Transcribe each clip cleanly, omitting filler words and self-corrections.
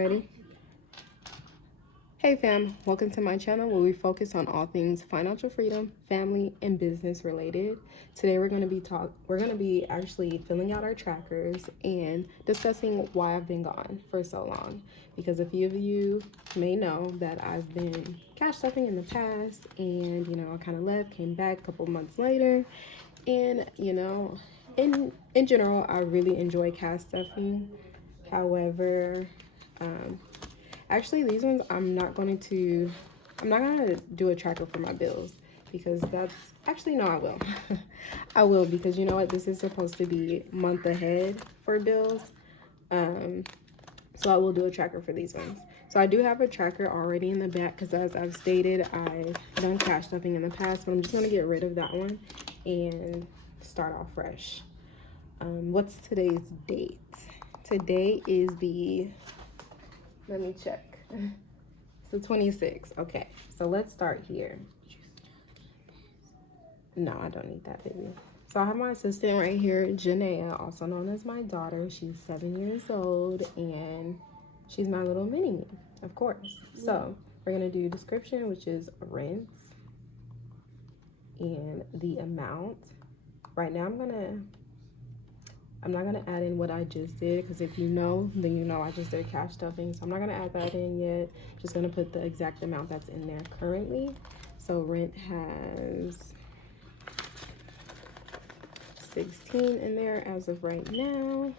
Ready? Hey fam, welcome to my channel where we focus on all things financial freedom, family, and business related. Today we're going to be actually filling out our trackers and discussing why I've been gone for so long. Because a few of you may know that I've been cash stuffing in the past, and I kind of left, came back a couple months later, and in general I really enjoy cash stuffing. However, actually, these ones I'm not gonna do a tracker for my bills, because that's actually, no, I will. I will, because you know what, this is supposed to be month ahead for bills. So I will do a tracker for these ones. So I do have a tracker already in the back, because as I've stated, I've done cash stuffing in the past, but I'm just gonna get rid of that one and start off fresh. What's today's date? Today is let me check. It's the 26th. Okay, so let's start here. No, I don't need that, baby. So I have my assistant right here, Janaea, also known as my daughter. She's 7 years old, and she's my little mini-me, of course. So we're gonna do description, which is rent, and the amount. Right now, I'm not gonna add in what I just did, because if you know, then you know I just did cash stuffing. So I'm not gonna add that in yet. Just gonna put the exact amount that's in there currently. So rent has 16 in there as of right now.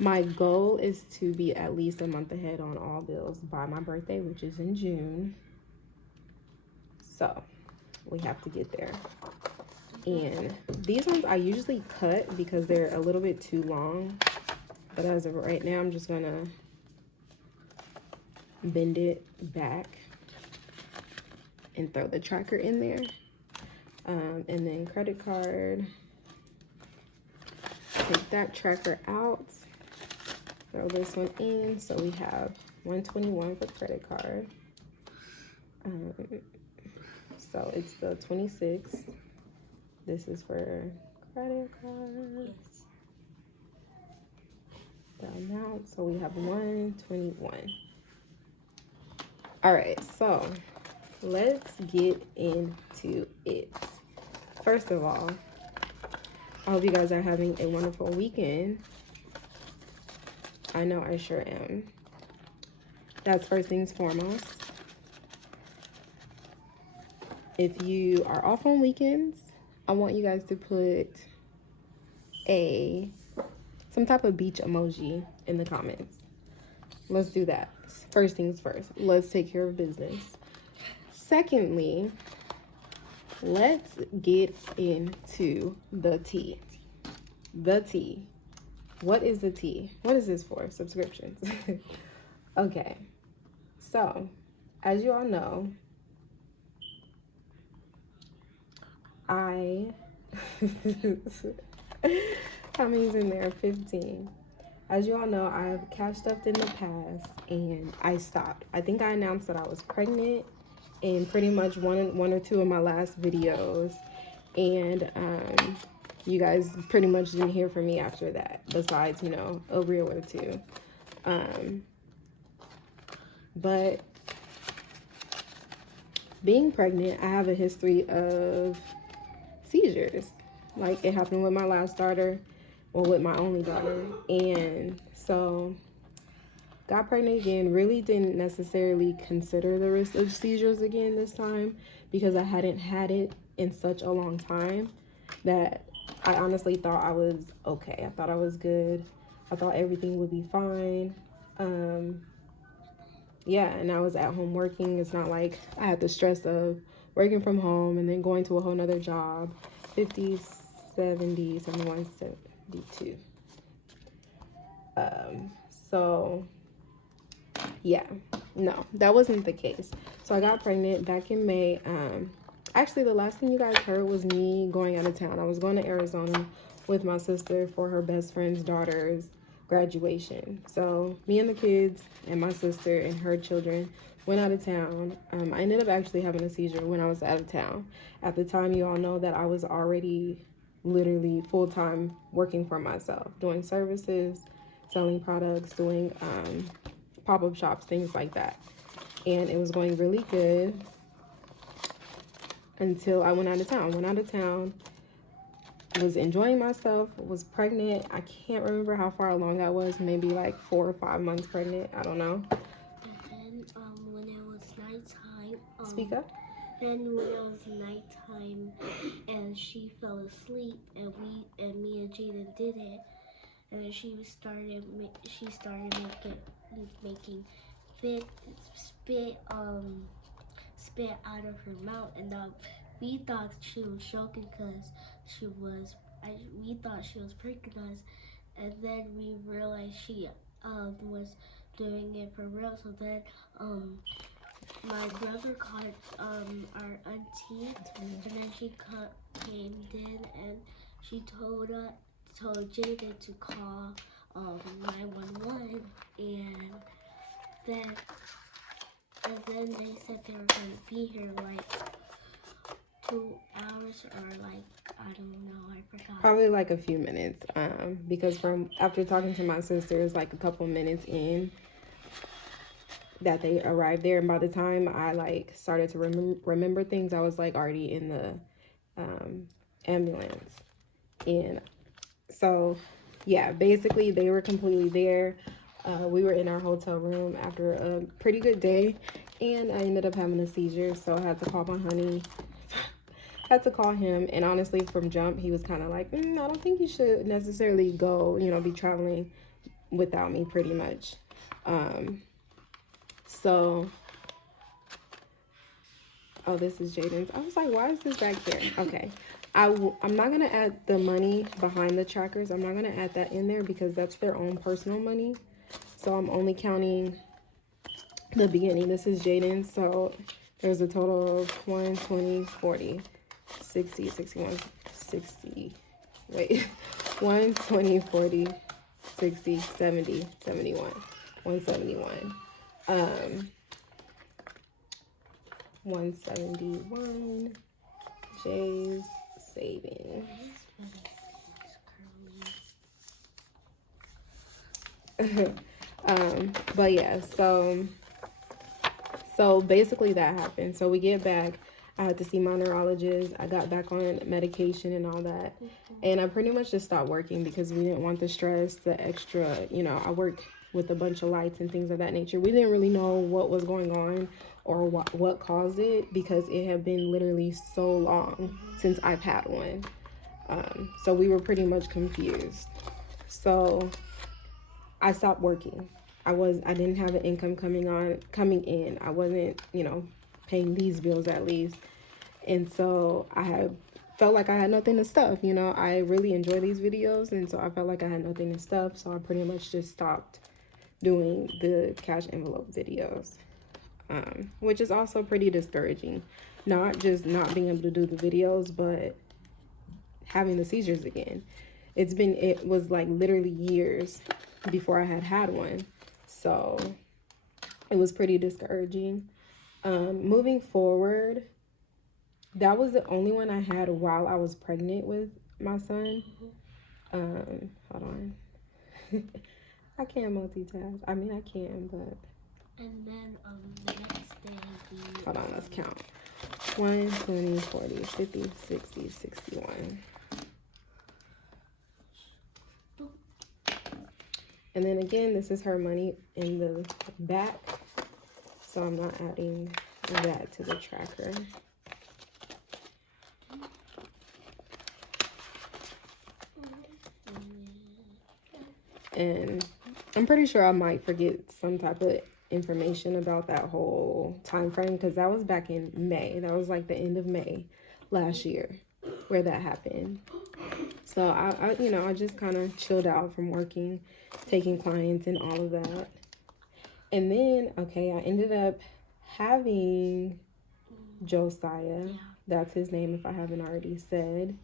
My goal is to be at least a month ahead on all bills by my birthday, which is in June. So we have to get there. And these ones I usually cut because they're a little bit too long, but as of right now I'm just gonna bend it back and throw the tracker in there. And then credit card, take that tracker out, throw this one in. So we have 121 for credit card. So it's the 26th. This is for credit cards. The amount, so we have 121. All right, so let's get into it. First of all, I hope you guys are having a wonderful weekend. I know I sure am. That's first things foremost. If you are off on weekends, I want you guys to put some type of beach emoji in the comments. Let's do that. First things first. Let's take care of business. Secondly, let's get into the tea. The tea. What is the tea? What is this for? Subscriptions. Okay. So, as you all know, how many's in there? 15. As you all know, I've cash stuffed in the past, and I stopped. I think I announced that I was pregnant in pretty much one or two of my last videos, and you guys pretty much didn't hear from me after that, besides a reel or two. But being pregnant, I have a history of seizures. Like, it happened with my last daughter, or with my only daughter. And so got pregnant again, really didn't necessarily consider the risk of seizures again this time, because I hadn't had it in such a long time that I honestly thought I was okay. I thought I was good. I thought everything would be fine. Yeah, and I was at home working. It's not like I had the stress of working from home and then going to a whole nother job. 50, 70, 71, 72. So yeah, no, that wasn't the case. So I got pregnant back in May. Actually, the last thing you guys heard was me going out of town. I was going to Arizona with my sister for her best friend's daughter's graduation. So me and the kids and my sister and her children went out of town. I ended up actually having a seizure when I was out of town. At the time, you all know that I was already literally full-time working for myself, doing services, selling products, doing pop-up shops, things like that. And it was going really good until I went out of town. Was enjoying myself, was pregnant. I can't remember how far along I was, maybe like 4 or 5 months pregnant. I don't know. And then when it was nighttime, Speak up. Then when it was nighttime and she fell asleep and me and Jaden did it, and then she started making spit out of her mouth, and we thought she was choking because we thought she was pranking us, and then we realized she was doing it for real. So then my brother called our auntie, and then she came in and she told Jaden to call 911, and then they said they were gonna be here like 2 hours or like I don't know, I forgot. Probably like a few minutes, because after talking to my sisters, like a couple minutes in that they arrived there, and by the time I like started to remember things, I was like already in the ambulance. And so yeah, basically they were completely there. We were in our hotel room after a pretty good day, and I ended up having a seizure, so I had to call my honey. Had to call him, and honestly from jump he was kind of like, I don't think you should necessarily go, be traveling without me, pretty much. So oh, this is Jaden's. I was like, why is this back here? Okay, I'm not gonna add the money behind the trackers. I'm not gonna add that in there because that's their own personal money, so I'm only counting the beginning. This is Jaden's, so there's a total of 1, 20, 40, 60, 61, 60, wait, 1, 20, 40, 60, 70, 71, 171, 171, Jay's savings. But yeah, so basically that happened. So we get back, I had to see my neurologist. I got back on medication and all that. And I pretty much just stopped working because we didn't want the stress, the extra, I work with a bunch of lights and things of that nature. We didn't really know what was going on or what caused it because it had been literally so long since I've had one. So we were pretty much confused. So I stopped working. I didn't have an income coming in. I wasn't, paying these bills at least. And so I felt like I had nothing to stuff. I really enjoy these videos, and so I felt like I had nothing to stuff. So I pretty much just stopped doing the cash envelope videos, which is also pretty discouraging. Not just not being able to do the videos, but having the seizures again. It was like literally years before I had one. So it was pretty discouraging. Moving forward, that was the only one I had while I was pregnant with my son. Hold on. I can't multitask. I mean, I can, but. And then the next day Hold on, let's count. 1, 20, 40, 50, 60, 61. And then again, this is her money in the back, so I'm not adding that to the tracker. And I'm pretty sure I might forget some type of information about that whole time frame because that was back in May. That was like the end of May last year where that happened. So I just kind of chilled out from working, taking clients and all of that. And then, okay, I ended up having Josiah. Yeah. That's his name if I haven't already said.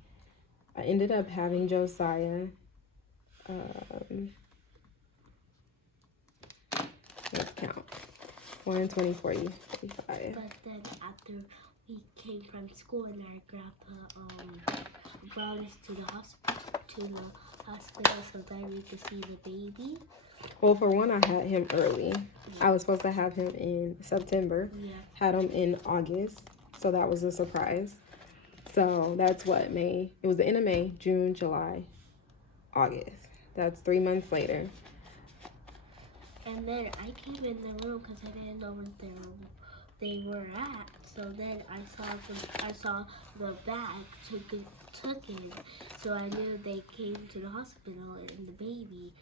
I ended up having Josiah. Let's count. 1, 20, 40, 45. But then after we came from school and our grandpa brought us to the hospital so that we could see the baby. Well, for one, I had him early. I was supposed to have him in September. Yeah. Had him in August, so that was a surprise. So that's what, May. It was the end of May, June, July, August. That's 3 months later. And then I came in the room because I didn't know where they were at. So then I saw the bag took in. So I knew they came to the hospital and the baby.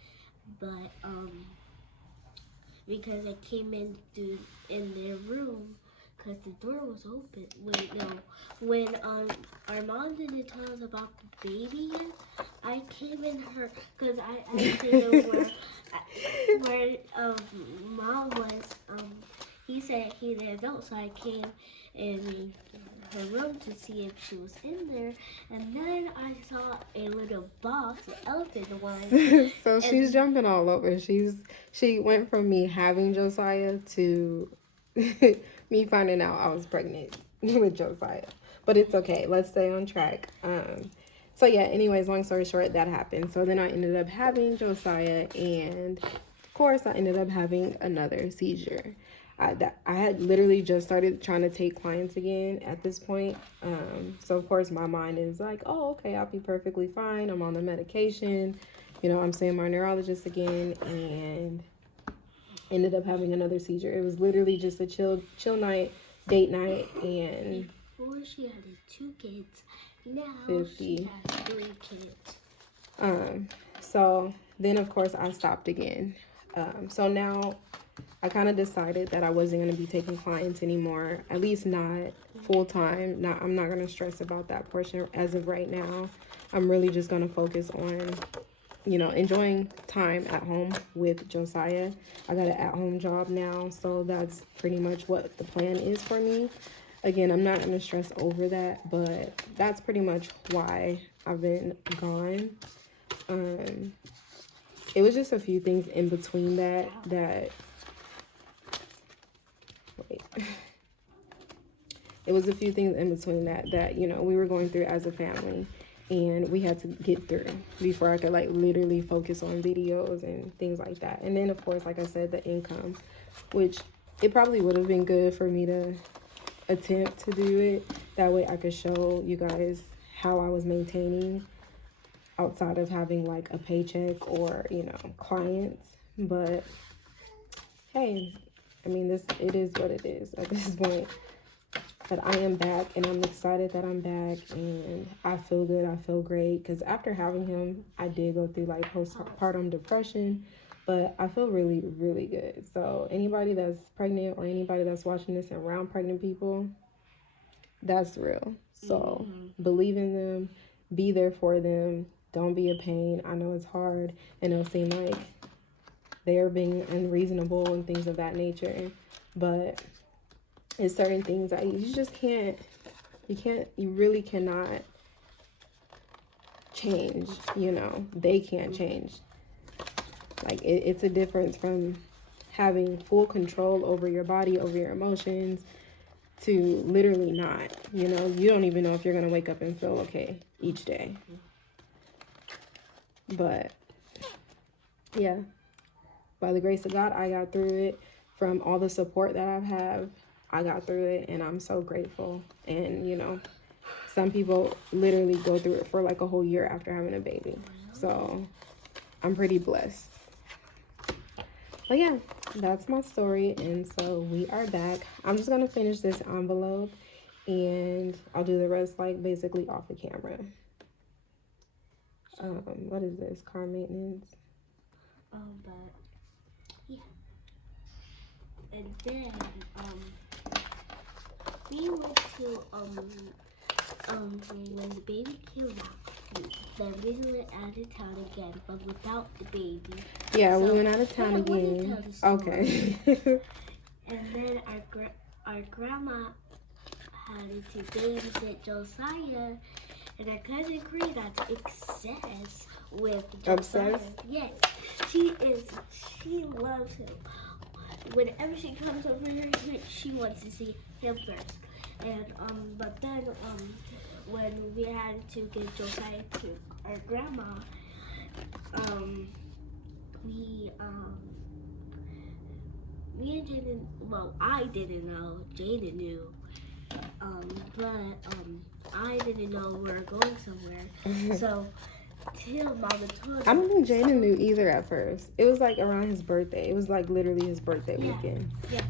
But because I came in their room because the door was open. Wait, no. When our mom didn't tell us about the baby yet, I came in her because I didn't know where mom was. He said he didn't know, so I came in her room to see if she was in there, and then I saw a little box, an elephant one. So she's jumping all over. She went from me having Josiah to me finding out I was pregnant with Josiah. But it's okay. Let's stay on track. So yeah, anyways, long story short, that happened. So then I ended up having Josiah, and of course I ended up having another seizure. I had literally just started trying to take clients again at this point. So of course my mind is like, oh, okay, I'll be perfectly fine. I'm on the medication. You know, I'm seeing my neurologist again, and ended up having another seizure. It was literally just a chill night, date night, and before she had 2 kids, now 50. She has 3 kids. So then of course I stopped again. So now I kind of decided that I wasn't going to be taking clients anymore, at least not full time. I'm not going to stress about that portion as of right now. I'm really just going to focus on, you know, enjoying time at home with Josiah. I got an at-home job now, so that's pretty much what the plan is for me. Again, I'm not going to stress over that, but that's pretty much why I've been gone. It was just a few things in between that it was a few things in between that you know, we were going through as a family, and we had to get through before I could like literally focus on videos and things like that. And then of course, like I said, the income, which it probably would have been good for me to attempt to do it. That way I could show you guys how I was maintaining outside of having like a paycheck or, you know, clients. But hey, I mean, it is what it is at this point. But I am back, and I'm excited that I'm back, and I feel good. I feel great, because after having him, I did go through like postpartum depression, but I feel really, really good. So anybody that's pregnant or anybody that's watching this and around pregnant people, that's real. So believe in them, be there for them. Don't be a pain. I know it's hard, and it'll seem like they're being unreasonable and things of that nature, but it's certain things that you just can't, you really cannot change, you know. They can't change. Like, it's a difference from having full control over your body, over your emotions, to literally not, you know. You don't even know if you're going to wake up and feel okay each day. But, yeah. By the grace of God, I got through it. From all the support that I've had, I got through it, and I'm so grateful. And, you know, some people literally go through it for like a whole year after having a baby. So I'm pretty blessed. But yeah, that's my story. And so we are back. I'm just going to finish this envelope, and I'll do the rest like basically off the camera. What is this? Car maintenance. But yeah. And then we went to when the baby came out, then we went out of town again, but without the baby. Yeah, So, we went out of town again. Okay. And then our grandma had to babysit Josiah, and our cousin Cree got obsessed with Josiah. Obsessed? Yes, she loves him. Whenever she comes over here, she wants to see him first. And but then when we had to give Josiah to our grandma, we me and Jaden, well, I didn't know, Jaden knew, but I didn't know we were going somewhere. So till Mama told I don't us. think Jaden knew either at first. It was like around his birthday. It was like literally his birthday weekend. Yeah.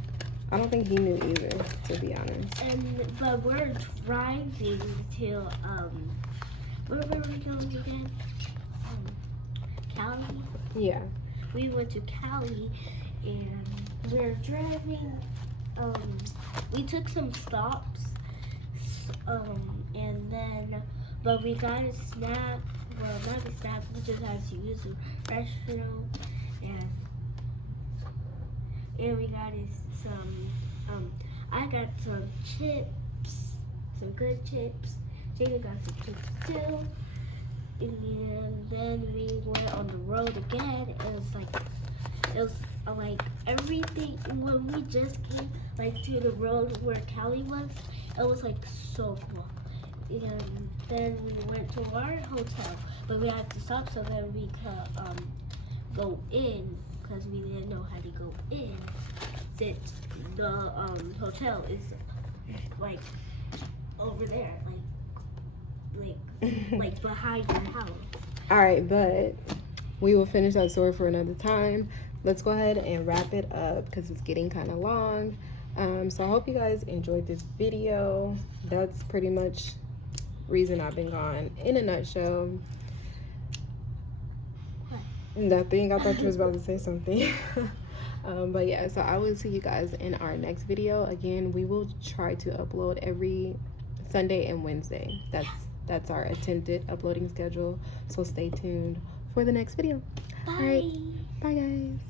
I don't think he knew either, to be honest. But we're driving till where were we going again? Cali. Yeah. We went to Cali, and we're driving. We took some stops, and then, but we got a snack. Well, not a snack. We just had to use the restroom, and we got some. I got some chips, some good chips. Jada got some chips too. And then we went on the road again. It was like everything when we just came like to the road where Cali was. It was like so cool. And then we went to our hotel, but we had to stop so that we could go in because we didn't know how to go in. Since the hotel is like over there, like behind your house. All right, but we will finish that story for another time. Let's go ahead and wrap it up because it's getting kind of long. So I hope you guys enjoyed this video. That's pretty much reason I've been gone in a nutshell. What? Nothing. I thought you was about to say something. But yeah, so I will see you guys in our next video. Again, we will try to upload every Sunday and Wednesday. That's our attempted uploading schedule. So stay tuned for the next video. Bye. All right. Bye, guys.